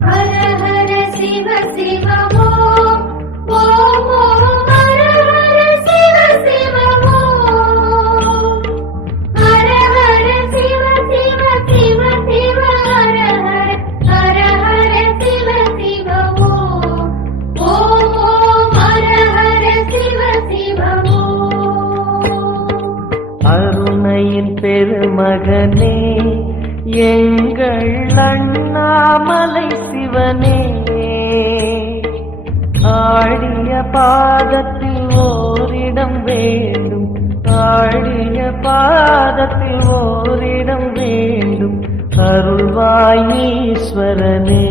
ஹர ஹர சிவ சிவ ஓம் ஓம் ஓம் ஹர ஹர சிவ சிவ ஓம் ஹர ஹர சிவ சிவ சிவ சிவ ஹர ஹர ஹர சிவ சிவ ஓம் ஓம் ஓம் ஹர ஹர சிவ சிவ ஓம். அருணையின் பெருமகனே எங்கள் அண்ணாமலை சிவனே, ஆடிய பாதத்தில் ஓரிடம் வேண்டும், ஆடிய பாதத்தில் ஓரிடம் வேண்டும். அருள்வாய் ஈஸ்வரனே,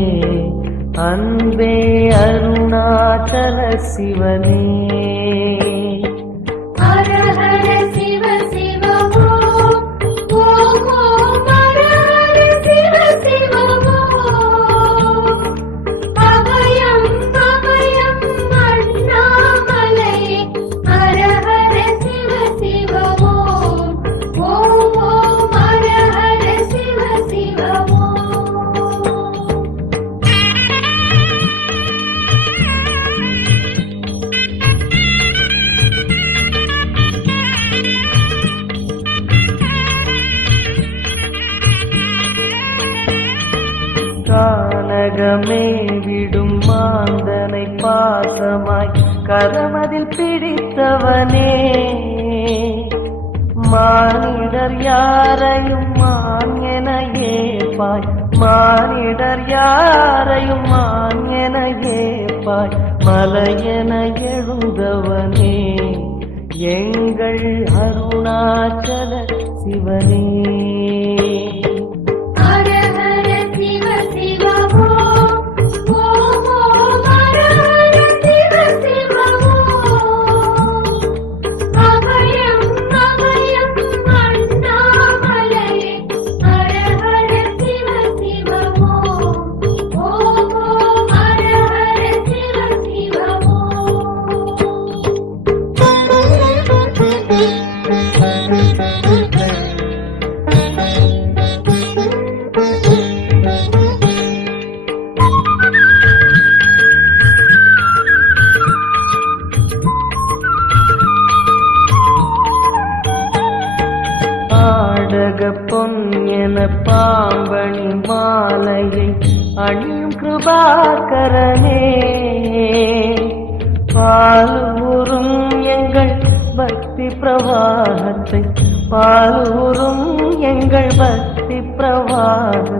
அன்பே அருணாச்சல சிவனே. ஹர ஹர சிவ சிவ ஓம் ஓம் ஓம் ஹர ஹர சிவ சிவ ஓம் அபயம் அபயம் அண்ணாமலையே. ஹர ஹர சிவ சிவ ஓம் ஓம் ஓம் ஹர ஹர சிவ சிவ ஓம். கானகமே விடும் மாந்தனை பாசமாய் கரமதில் பிடித்தவனே, மானிடர் யாரையும் மான் என ஏற்பாய், மானிடர் யாரையும் மான் என ஏற்பாய். மலையென எழுந்தவனே எங்கள் அருணாச்சல சிவனே. ஹர ஹர சிவ சிவ ஓம் ஓம் ஓம் ஹர ஹர சிவ சிவ ஓம் அபயம் அபயம் அண்ணாமலையே. ஹர ஹர சிவ சிவ ஓம் ஓம் ஓம் ஹர ஹர சிவ சிவ ஆடக பொன் என பாம்பணி மாலையை அணியும் கிருபாகரனே, பாலூரும் எங்கள் பக்தி பிரவாகத்தை, பாலூரும் எங்கள் பக்தி பிரவாகத்தை.